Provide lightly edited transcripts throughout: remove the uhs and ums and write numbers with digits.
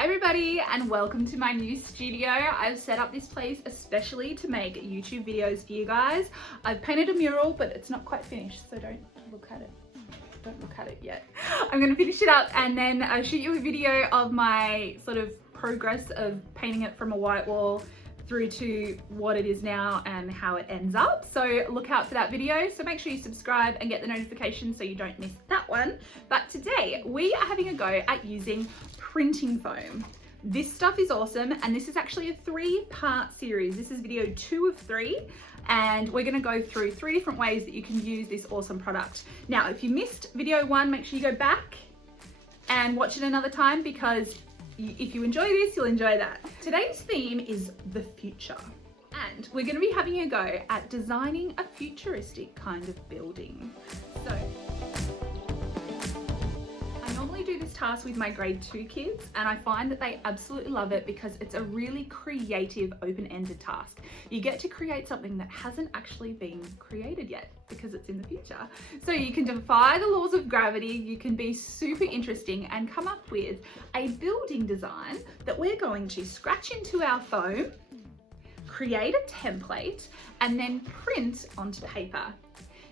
Hi everybody and welcome to my new studio. I've set up this place especially to make YouTube videos for you guys. I've painted a mural but it's not quite finished, so don't look at it. Don't look at it yet. I'm going to finish it up and then I'll shoot you a video of my sort of progress of painting it from a white wall through to what it is now and how it ends up. So look out for that video. So make sure you subscribe and get the notification so you don't miss that one. But today we are having a go at using printing foam. This stuff is awesome and this is actually a 3-part series. This is video 2 of 3 and we're going to go through 3 different ways that you can use this awesome product. Now if you missed video 1, make sure you go back and watch it another time because if you enjoy this, you'll enjoy that. Today's theme is the future and we're going to be having a go at designing a futuristic kind of building. So I normally do this task with my grade 2 kids and I find that they absolutely love it because it's a really creative, open-ended task. You get to create something that hasn't actually been created yet because it's in the future. So you can defy the laws of gravity, you can be super interesting and come up with a building design that we're going to scratch into our foam, create a template, and then print onto paper.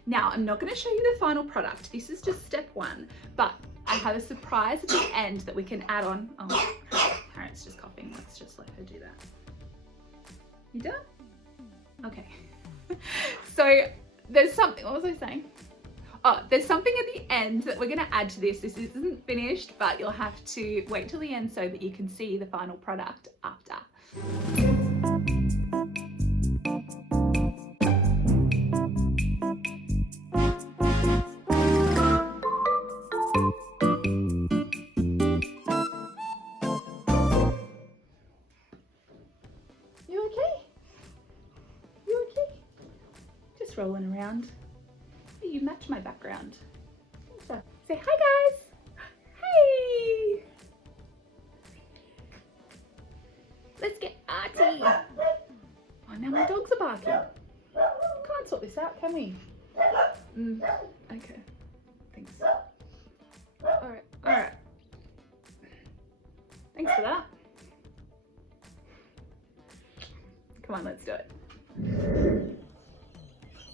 Now, I'm not going to show you the final product. This is just step 1, but I have a surprise at the end that we can add on. Oh, Harriet's just coughing. Let's just let her do that. You done? Okay. So there's something, what was I saying? Oh, there's something at the end that we're going to add to this. This isn't finished, but you'll have to wait till the end so that you can see the final product after. Rolling around. Hey, you match my background. So, say hi guys. Hey. Let's get arty. Oh, now my dogs are barking. Can't sort this out, can we? Okay. Thanks. All right. Thanks for that. Come on, let's do it.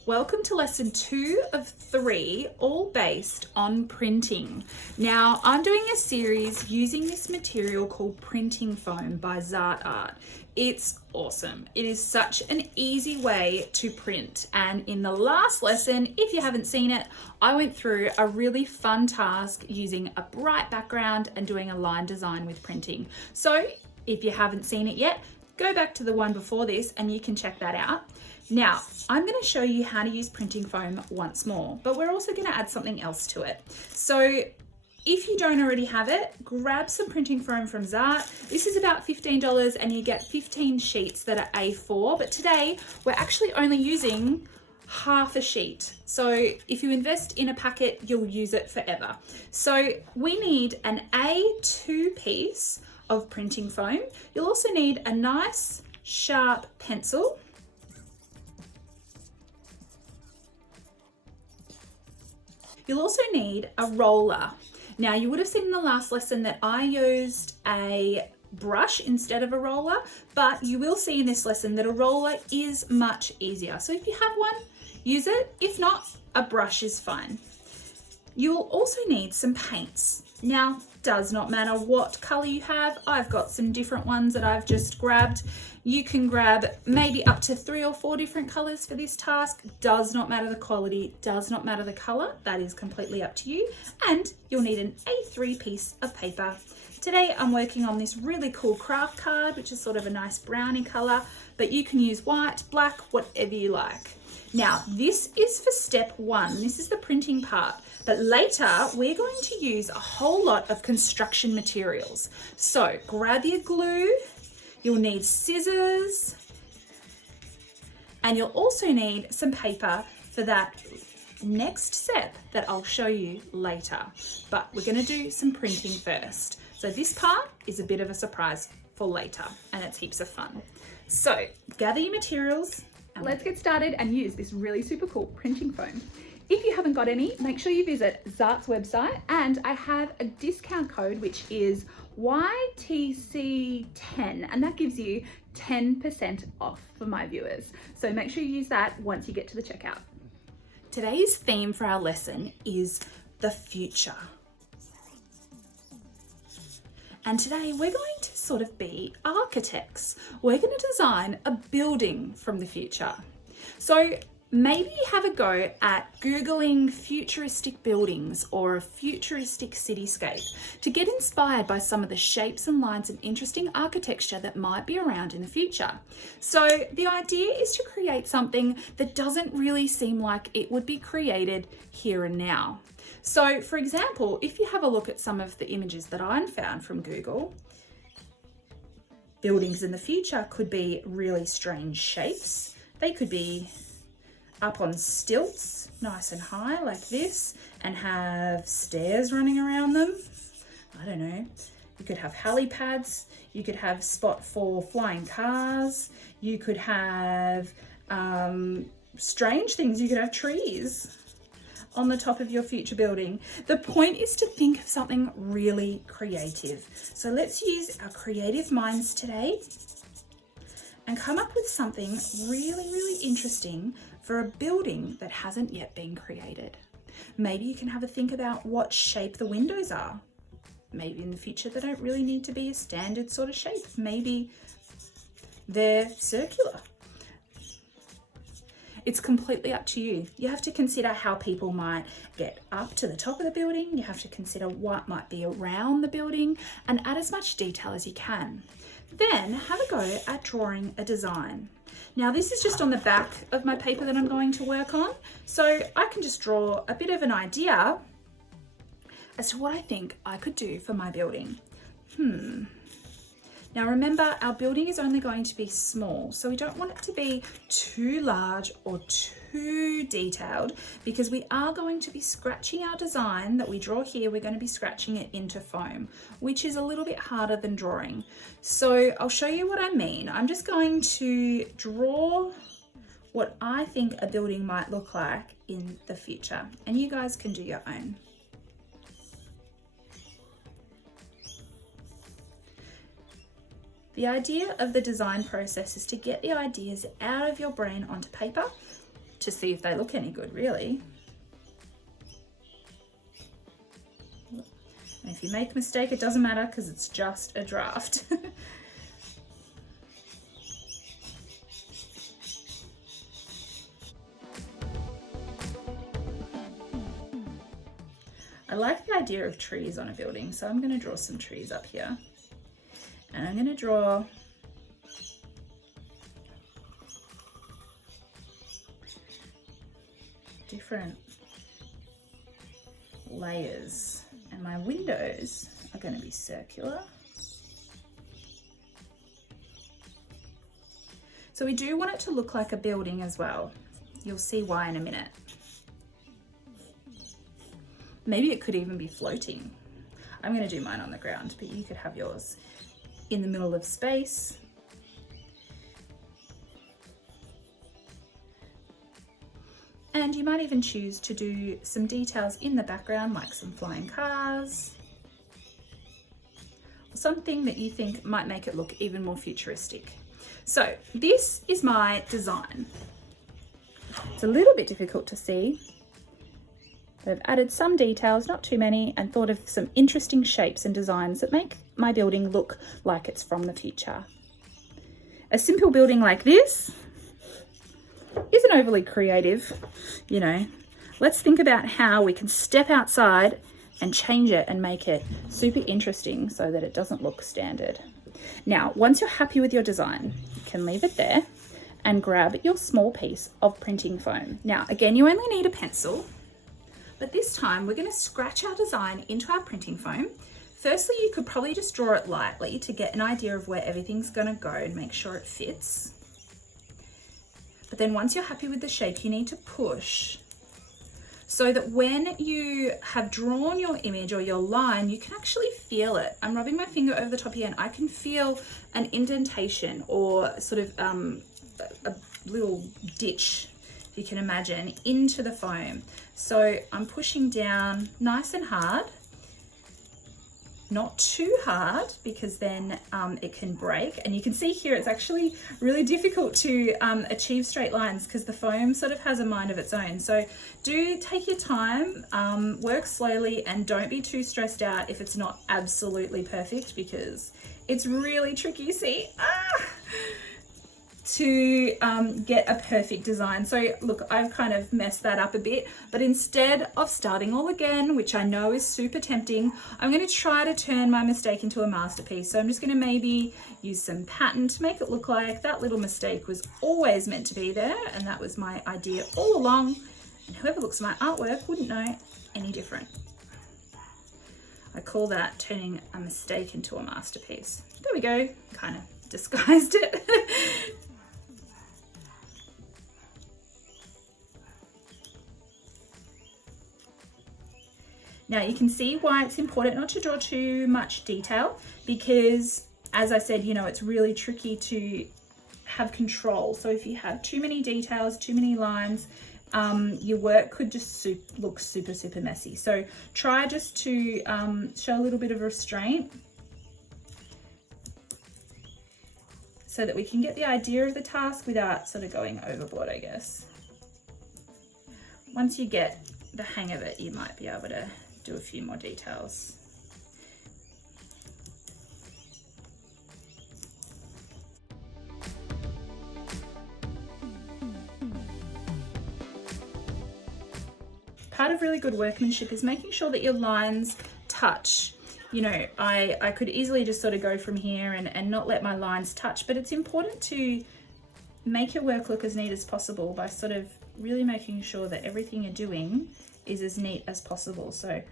Welcome to lesson 2 of 3, all based on printing. Now, I'm doing a series using this material called printing foam by Zart Art. It's awesome. It is such an easy way to print. And in the last lesson, if you haven't seen it, I went through a really fun task using a bright background and doing a line design with printing. So if you haven't seen it yet, go back to the one before this and you can check that out. Now, I'm going to show you how to use printing foam once more, but we're also going to add something else to it. So if you don't already have it, grab some printing foam from Zart. This is about $15 and you get 15 sheets that are A4, but today we're actually only using half a sheet. So if you invest in a packet, you'll use it forever. So we need an A2 piece of printing foam. You'll also need a nice sharp pencil. You'll also need a roller. Now you would have seen in the last lesson that I used a brush instead of a roller, but you will see in this lesson that a roller is much easier. So if you have one, use it. If not, a brush is fine. You'll also need some paints. Now, does not matter what color you have. I've got some different ones that I've just grabbed. You can grab maybe up to 3 or 4 different colors for this task. Does not matter the quality, does not matter the color. That is completely up to you. And you'll need an A3 piece of paper. Today I'm working on this really cool craft card, which is sort of a nice brownie color, but you can use white, black, whatever you like. Now, this is for step 1. This is the printing part. But later, we're going to use a whole lot of construction materials. So grab your glue, you'll need scissors, and you'll also need some paper for that next step that I'll show you later. But we're going to do some printing first. So this part is a bit of a surprise for later, and it's heaps of fun. So gather your materials, and let's get started and use this really super cool printing foam. If you haven't got any, make sure you visit Zart's website, and I have a discount code which is YTC10, and that gives you 10% off for my viewers. So make sure you use that once you get to the checkout. Today's theme for our lesson is the future. And today we're going to sort of be architects. We're going to design a building from the future. So maybe have a go at Googling futuristic buildings or a futuristic cityscape to get inspired by some of the shapes and lines and interesting architecture that might be around in the future. So the idea is to create something that doesn't really seem like it would be created here and now. So for example, if you have a look at some of the images that I found from Google, buildings in the future could be really strange shapes. They could be up on stilts, nice and high like this, and have stairs running around them. I don't know. You could have helipads. You could have spot for flying cars. You could have strange things. You could have trees on the top of your future building. The point is to think of something really creative. So let's use our creative minds today and come up with something really, really interesting for a building that hasn't yet been created. Maybe you can have a think about what shape the windows are. Maybe in the future they don't really need to be a standard sort of shape. Maybe they're circular. It's completely up to you. You have to consider how people might get up to the top of the building. You have to consider what might be around the building and add as much detail as you can. Then have a go at drawing a design. Now this is just on the back of my paper that I'm going to work on. So I can just draw a bit of an idea as to what I think I could do for my building. Now remember, our building is only going to be small, so we don't want it to be too large or too detailed because we are going to be scratching our design that we draw here. We're going to be scratching it into foam, which is a little bit harder than drawing. So I'll show you what I mean. I'm just going to draw what I think a building might look like in the future, and you guys can do your own. The idea of the design process is to get the ideas out of your brain onto paper to see if they look any good, really. And if you make a mistake, it doesn't matter because it's just a draft. I like the idea of trees on a building, so I'm going to draw some trees up here. And I'm going to draw different layers, and my windows are going to be circular. So we do want it to look like a building as well. You'll see why in a minute. Maybe it could even be floating. I'm going to do mine on the ground, but you could have yours in the middle of space. And you might even choose to do some details in the background, like some flying cars, or something that you think might make it look even more futuristic. So this is my design. It's a little bit difficult to see. I've added some details, not too many, and thought of some interesting shapes and designs that make my building look like it's from the future. A simple building like this isn't overly creative, you know. Let's think about how we can step outside and change it and make it super interesting so that it doesn't look standard. Now, once you're happy with your design, you can leave it there and grab your small piece of printing foam. Now, again, you only need a pencil. But this time we're going to scratch our design into our printing foam. Firstly, you could probably just draw it lightly to get an idea of where everything's going to go and make sure it fits. But then once you're happy with the shape, you need to push so that when you have drawn your image or your line, you can actually feel it. I'm rubbing my finger over the top here and I can feel an indentation or sort of a little ditch, if you can imagine, into the foam. So I'm pushing down nice and hard, not too hard, because then it can break. And you can see here it's actually really difficult to achieve straight lines because the foam sort of has a mind of its own. So do take your time, work slowly, and don't be too stressed out if it's not absolutely perfect, because it's really tricky, see, to get a perfect design. So look, I've kind of messed that up a bit, but instead of starting all again, which I know is super tempting, I'm going to try to turn my mistake into a masterpiece. So I'm just going to maybe use some pattern to make it look like that little mistake was always meant to be there, and that was my idea all along, and whoever looks at my artwork wouldn't know any different. I call that turning a mistake into a masterpiece. There we go, kind of disguised it. Now you can see why it's important not to draw too much detail, because as I said, you know, it's really tricky to have control. So if you have too many details, too many lines, your work could just look super, super messy. So try just to show a little bit of restraint so that we can get the idea of the task without sort of going overboard, I guess. Once you get the hang of it, you might be able to do a few more details. Part of really good workmanship is making sure that your lines touch. You know, I could easily just sort of go from here and not let my lines touch, but it's important to make your work look as neat as possible by sort of really making sure that everything you're doing is as neat as possible. So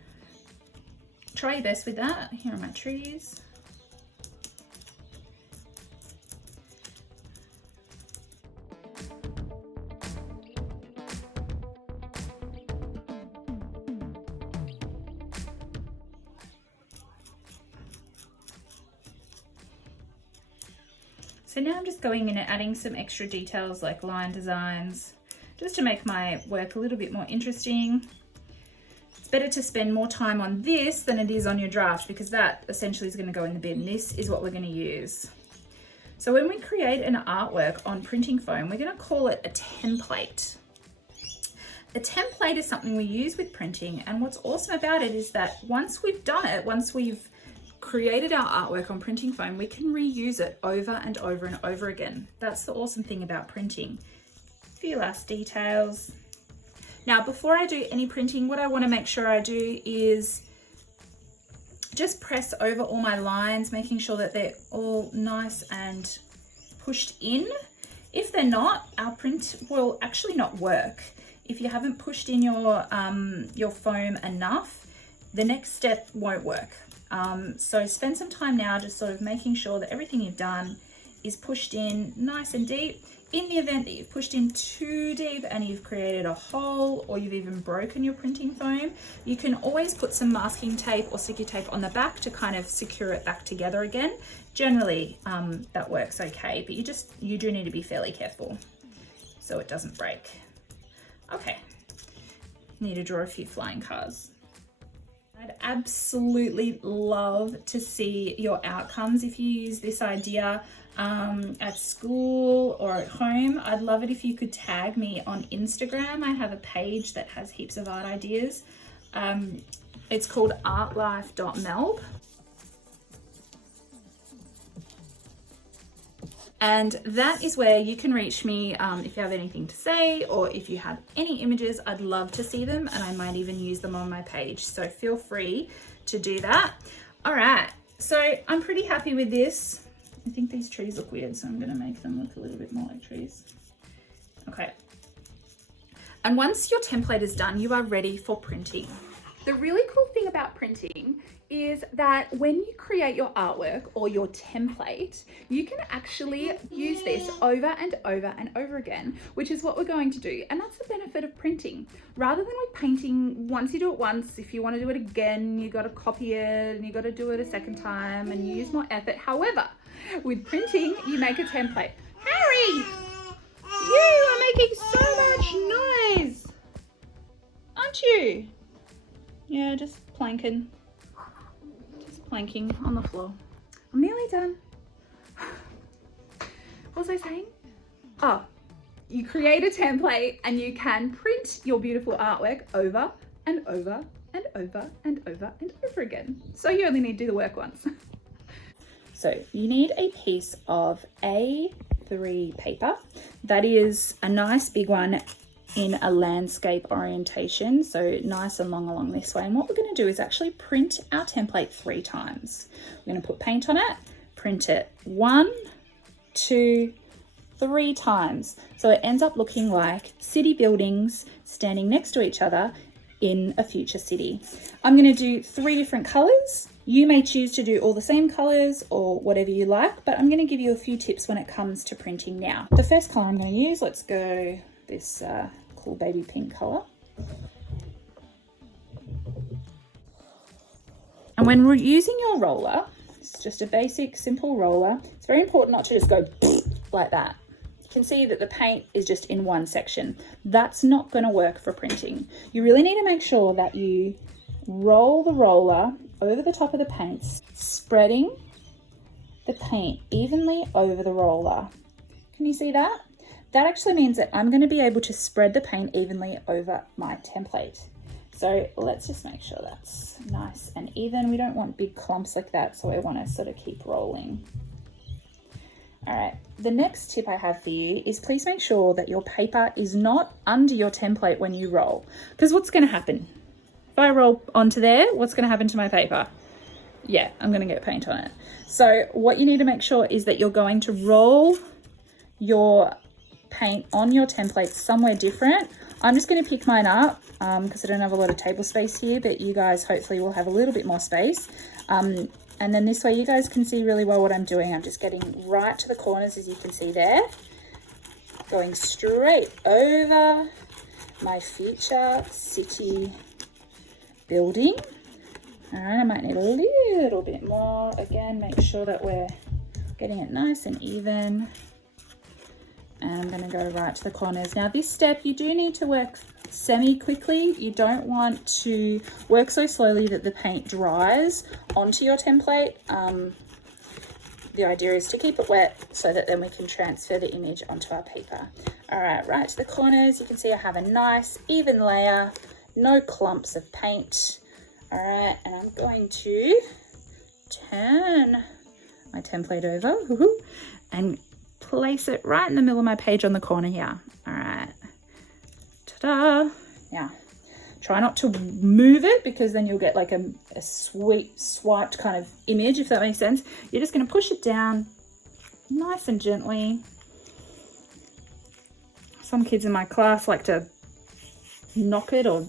try your best with that. Here are my trees. So now I'm just going in and adding some extra details like line designs, just to make my work a little bit more interesting. It's better to spend more time on this than it is on your draft, because that essentially is going to go in the bin. This is what we're going to use. So when we create an artwork on printing foam, we're going to call it a template. A template is something we use with printing, and what's awesome about it is that once we've done it, once we've created our artwork on printing foam, we can reuse it over and over and over again. That's the awesome thing about printing. A few last details. Now, before I do any printing, what I want to make sure I do is just press over all my lines, making sure that they're all nice and pushed in. If they're not, our print will actually not work. If you haven't pushed in your foam enough, the next step won't work. So spend some time now just sort of making sure that everything you've done is pushed in nice and deep. In the event that you've pushed in too deep and you've created a hole, or you've even broken your printing foam, you can always put some masking tape or sticky tape on the back to kind of secure it back together again. Generally, that works okay, but you do need to be fairly careful so it doesn't break. Okay, need to draw a few flying cars. I'd absolutely love to see your outcomes if you use this idea at school or at home. I'd love it if you could tag me on Instagram. I have a page that has heaps of art ideas. It's called artlife.melb. And that is where you can reach me if you have anything to say, or if you have any images, I'd love to see them, and I might even use them on my page. So feel free to do that. All right, so I'm pretty happy with this. I think these trees look weird, so I'm gonna make them look a little bit more like trees. Okay. And once your template is done, you are ready for printing. The really cool thing about printing is that when you create your artwork or your template, you can actually use this over and over and over again, which is what we're going to do. And that's the benefit of printing. Rather than with painting, once you do it once, if you want to do it again, you got to copy it and you got to do it a second time and you use more effort. However, with printing, you make a template. Harry, you are making so much noise, aren't you? Yeah, just planking. planking on the floor. I'm nearly done. What was I saying? Oh, you create a template and you can print your beautiful artwork over and over and over and over and over again. So you only need to do the work once. So you need a piece of A3 paper. That is a nice big one in a landscape orientation, so nice and long along this way. And what we're going to do is actually print our template 3 times. We're going to put paint on it, print it 1, 2, 3 times. So it ends up looking like city buildings standing next to each other in a future city. I'm going to do 3 different colors. You may choose to do all the same colors or whatever you like, but I'm going to give you a few tips when it comes to printing now. The first color I'm going to use, let's go this cool baby pink color. And when we're using your roller, it's just a basic simple roller. It's very important not to just go like that. You can see that the paint is just in one section. That's not going to work for printing. You really need to make sure that you roll the roller over the top of the paint, spreading the paint evenly over the roller. Can you see that? That actually means that I'm going to be able to spread the paint evenly over my template. So let's just make sure that's nice and even. We don't want big clumps like that, so I want to sort of keep rolling. All right, the next tip I have for you is please make sure that your paper is not under your template when you roll, because what's going to happen? If I roll onto there, what's going to happen to my paper? Yeah, I'm going to get paint on it. So what you need to make sure is that you're going to roll your paint on your template somewhere different. I'm just going to pick mine up because I don't have a lot of table space here, but you guys hopefully will have a little bit more space. And then this way you guys can see really well what I'm doing. I'm just getting right to the corners, as you can see there. Going straight over my future city building. All right, I might need a little bit more. Again, make sure that we're getting it nice and even. And I'm going to go right to the corners. Now this step, you do need to work semi-quickly. You don't want to work so slowly that the paint dries onto your template. The idea is to keep it wet so that then we can transfer the image onto our paper. All right to the corners. You can see I have a nice even layer, no clumps of paint. All right, and I'm going to turn my template over and place it right in the middle of my page on the corner here. All right, ta-da. Now, try not to move it because then you'll get like a sweet swiped kind of image, if that makes sense. You're just going to push it down nice and gently. Some kids in my class like to knock it or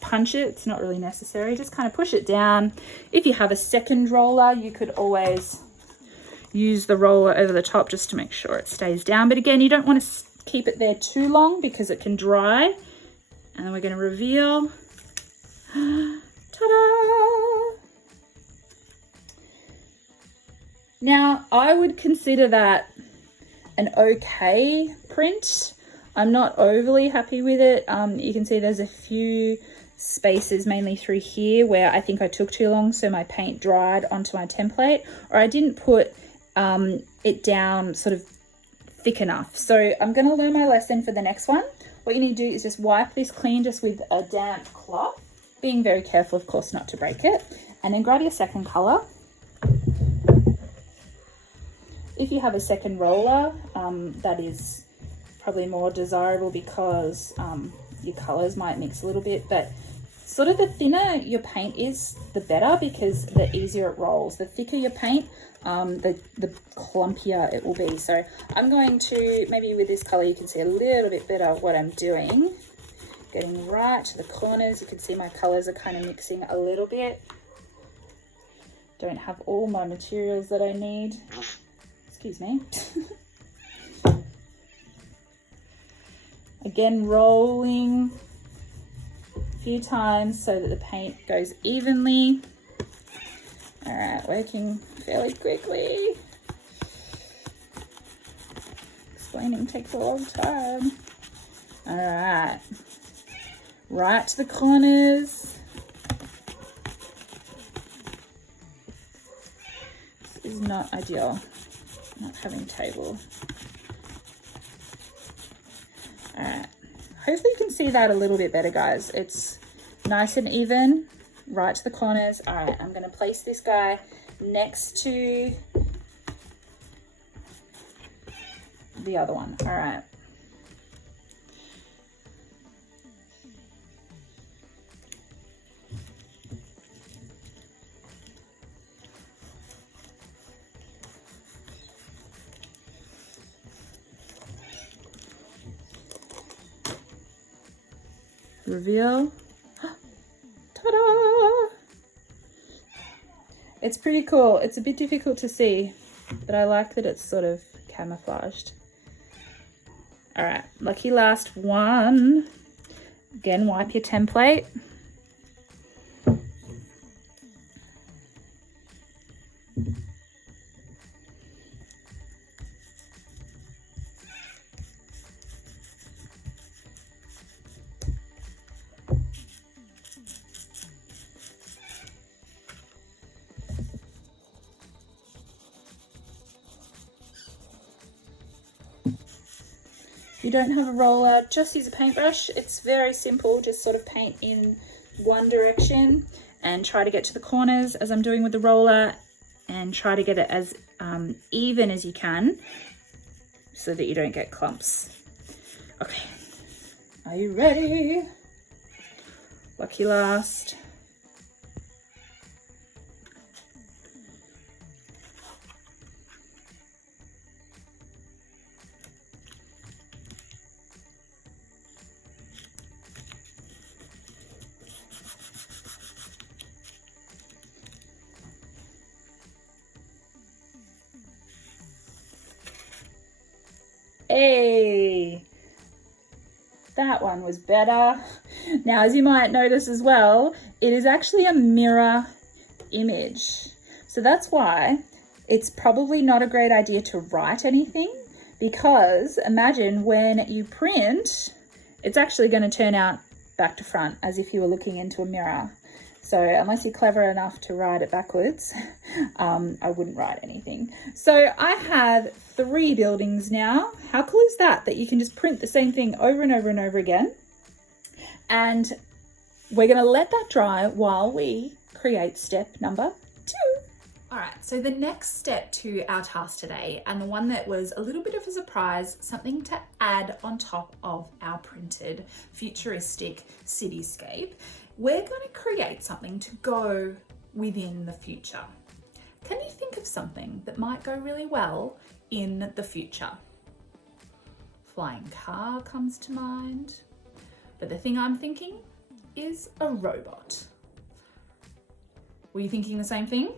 punch it. It's not really necessary. Just kind of push it down. If you have a second roller, you could always use the roller over the top just to make sure it stays down. But again, you don't want to keep it there too long because it can dry. And then we're going to reveal. Ta-da! Now, I would consider that an okay print. I'm not overly happy with it. You can see there's a few spaces, mainly through here, where I think I took too long, so my paint dried onto my template, or I didn't put it down sort of thick enough. So I'm going to learn my lesson for the next one. What you need to do is just wipe this clean just with a damp cloth, being very careful, of course, not to break it, and then grab your second color. If you have a second roller, that is probably more desirable because your colors might mix a little bit, but sort of the thinner your paint is, the better, because the easier it rolls. The thicker your paint, the clumpier it will be. So I'm going to, maybe with this color you can see a little bit better what I'm doing. Getting right to the corners. You can see my colors are kind of mixing a little bit. Don't have all my materials that I need. Excuse me. Again, rolling a few times so that the paint goes evenly. All right, working fairly quickly. Explaining takes a long time. All right, right to the corners. not ideal, not having table. All right, hopefully you can see that a little bit better, guys. It's nice and even, right to the corners. All right, I'm gonna place this guy next to the other one. All right. Reveal. Ta-da! It's pretty cool. It's a bit difficult to see, but I like that it's sort of camouflaged. All right, lucky last one. Again, wipe your template. If you don't have a roller, just use a paintbrush. It's very simple, just sort of paint in one direction and try to get to the corners as I'm doing with the roller, and try to get it as even as you can so that you don't get clumps. Okay, are you ready? Lucky last. Hey, that one was better. Now, as you might notice as well, it is actually a mirror image. So that's why it's probably not a great idea to write anything, because imagine when you print, it's actually going to turn out back to front as if you were looking into a mirror. So unless you're clever enough to write it backwards, I wouldn't write anything. So I have 3 buildings now. How cool is that? That you can just print the same thing over and over and over again. And we're gonna let that dry while we create step number 2. All right, so the next step to our task today, and the one that was a little bit of a surprise, something to add on top of our printed futuristic cityscape, we're going to create something to go within the future. Can you think of something that might go really well in the future? Flying car comes to mind, but the thing I'm thinking is a robot. Were you thinking the same thing?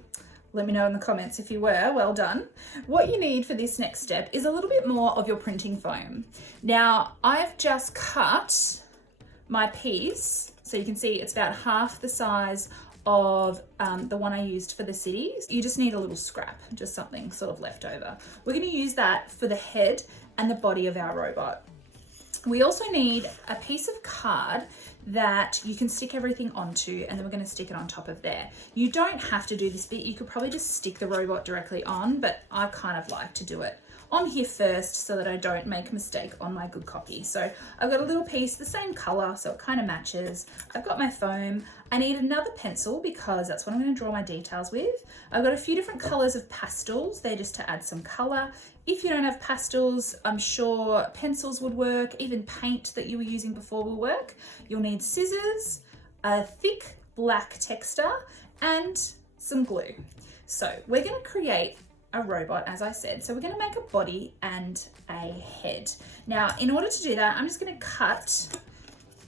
Let me know in the comments if you were. Well done. What you need for this next step is a little bit more of your printing foam. Now, I've just cut my piece, so you can see it's about half the size of the one I used for the cities. You just need a little scrap, just something sort of left over. We're going to use that for the head and the body of our robot. We also need a piece of card that you can stick everything onto, and then we're going to stick it on top of there. You don't have to do this bit. You could probably just stick the robot directly on, but I kind of like to do it on here first so that I don't make a mistake on my good copy. So I've got a little piece, the same color, so it kind of matches. I've got my foam. I need another pencil because that's what I'm going to draw my details with. I've got a few different colors of pastels. They're just to add some color. If you don't have pastels, I'm sure pencils would work. Even paint that you were using before will work. You'll need scissors, a thick black texture, and some glue. So we're going to create a robot, as I said. So we're going to make a body and a head. Now, in order to do that, I'm just going to cut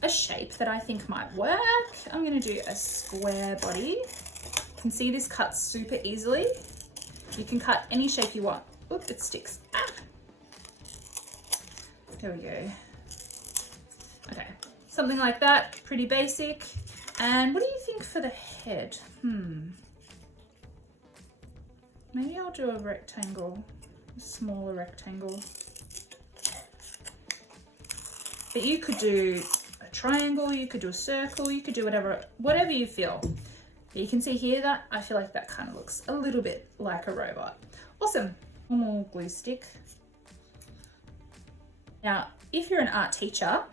a shape that I think might work. I'm going to do a square body. You can see this cuts super easily. You can cut any shape you want. Oop, it sticks. Ah. There we go. Okay, something like that, pretty basic. And what do you think for the head? Maybe I'll do a rectangle, a smaller rectangle. But you could do a triangle, you could do a circle, you could do whatever you feel. You can see here that I feel like that kind of looks a little bit like a robot. Awesome. One more glue stick. Now, if you're an art teacher,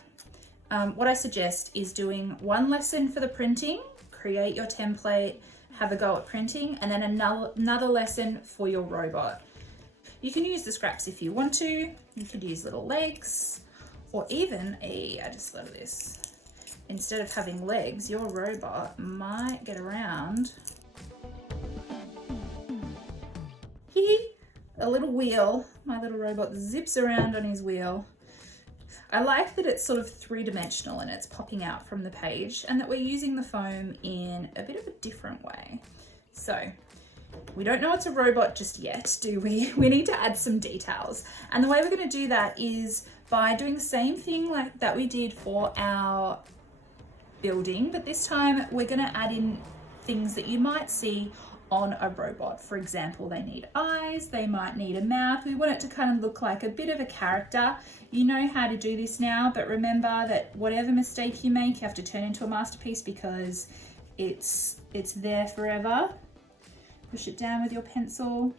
what I suggest is doing one lesson for the printing, create your template, have a go at printing, and then another lesson for your robot. You can use the scraps if you want to. You could use little legs, or even I just thought of this. Instead of having legs, your robot might get around. A little wheel. My little robot zips around on his wheel. I like that it's sort of three-dimensional and it's popping out from the page, and that we're using the foam in a bit of a different way. So we don't know it's a robot just yet, do we? We need to add some details. And the way we're going to do that is by doing the same thing like that we did for our building, but this time we're going to add in things that you might see on a robot. For example, they need eyes, they might need a mouth. We want it to kind of look like a bit of a character. You know how to do this now, but remember that whatever mistake you make, you have to turn into a masterpiece because it's there forever. Push it down with your pencil.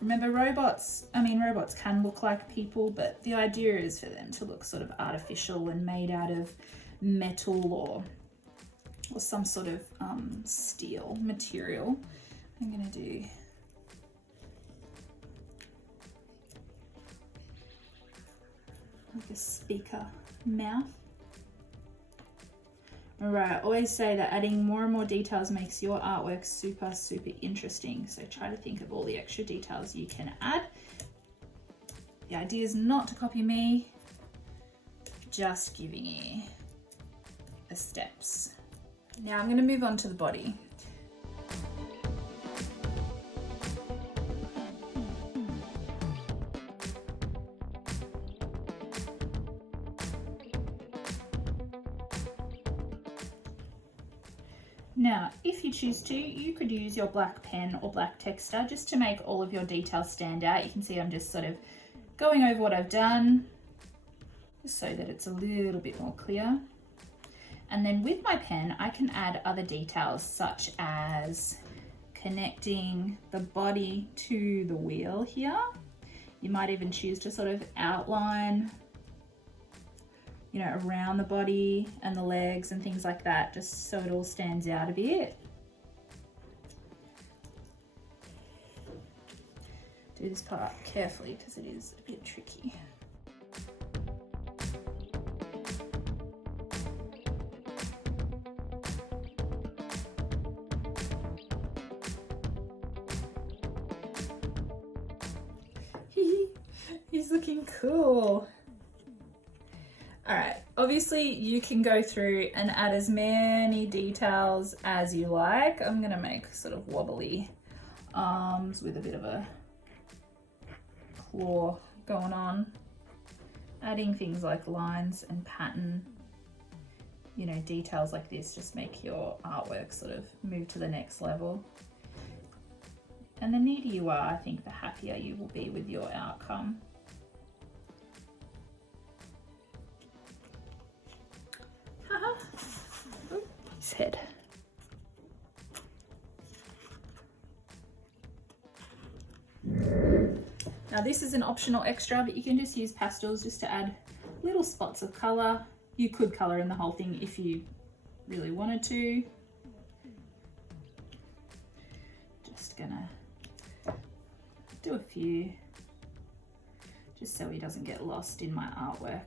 Remember, robots can look like people, but the idea is for them to look sort of artificial and made out of metal or some sort of steel material. I'm gonna do like a speaker mouth. All right, I always say that adding more and more details makes your artwork super, super interesting. So try to think of all the extra details you can add. The idea is not to copy me, just giving you the steps. Now I'm going to move on to the body. Now, if you choose to, you could use your black pen or black texter just to make all of your details stand out. You can see I'm just sort of going over what I've done just so that it's a little bit more clear. And then with my pen, I can add other details such as connecting the body to the wheel here. You might even choose to sort of outline, you know, around the body and the legs and things like that, just so it all stands out a bit. Do this part carefully because it is a bit tricky. He's looking cool. All right, obviously you can go through and add as many details as you like. I'm gonna make sort of wobbly arms with a bit of a claw going on. Adding things like lines and pattern, you know, details like this just make your artwork sort of move to the next level. And the neater you are, I think the happier you will be with your outcome. His head. Now this is an optional extra, but you can just use pastels just to add little spots of colour. You could colour in the whole thing if you really wanted to. Just gonna do a few just so he doesn't get lost in my artwork.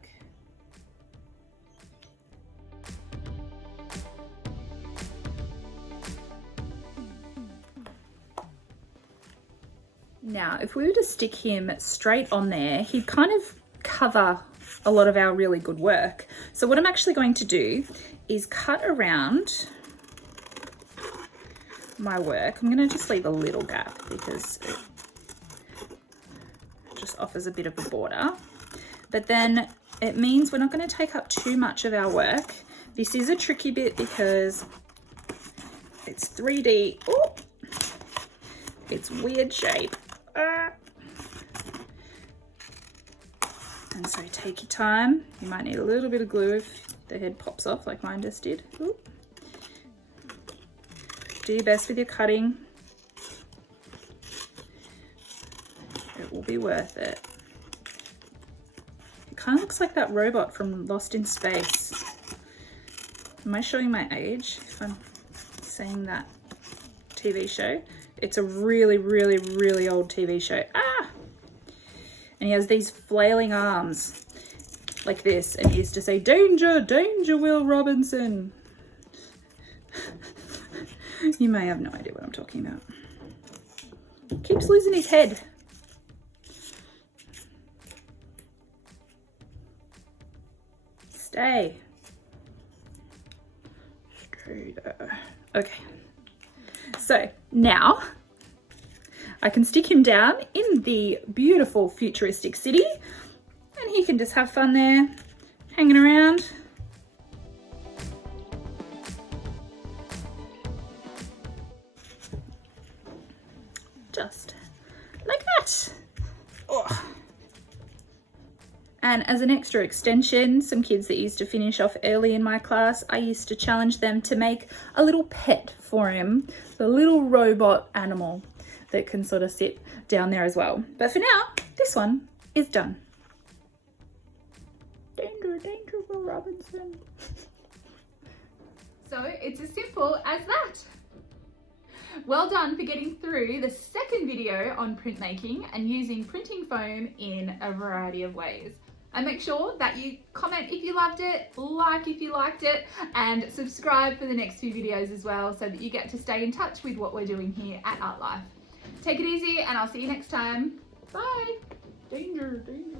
Now, if we were to stick him straight on there, he'd kind of cover a lot of our really good work. So what I'm actually going to do is cut around my work. I'm going to just leave a little gap because it just offers a bit of a border. But then it means we're not going to take up too much of our work. This is a tricky bit because it's 3D. Oh, it's weird shape. And so take your time. You might need a little bit of glue if the head pops off like mine just did. Ooh. Do your best with your cutting. It will be worth it. It kind of looks like that robot from Lost in Space. Am I showing my age if I'm saying that TV show? It's a really, really, really old TV show. Ah! And he has these flailing arms like this, and he used to say, "Danger, danger, Will Robinson." You may have no idea what I'm talking about. Keeps losing his head. Stay. Stay there. Okay. So now I can stick him down in the beautiful futuristic city, and he can just have fun there, hanging around. Just like that. Oh. And as an extra extension, some kids that used to finish off early in my class, I used to challenge them to make a little pet for him, a little robot animal that can sort of sit down there as well. But for now, this one is done. Danger, danger, Will Robinson. So it's as simple as that. Well done for getting through the second video on printmaking and using printing foam in a variety of ways. And make sure that you comment if you loved it, like if you liked it, and subscribe for the next few videos as well, so that you get to stay in touch with what we're doing here at ArtLife. Take it easy, and I'll see you next time. Bye. Danger, danger.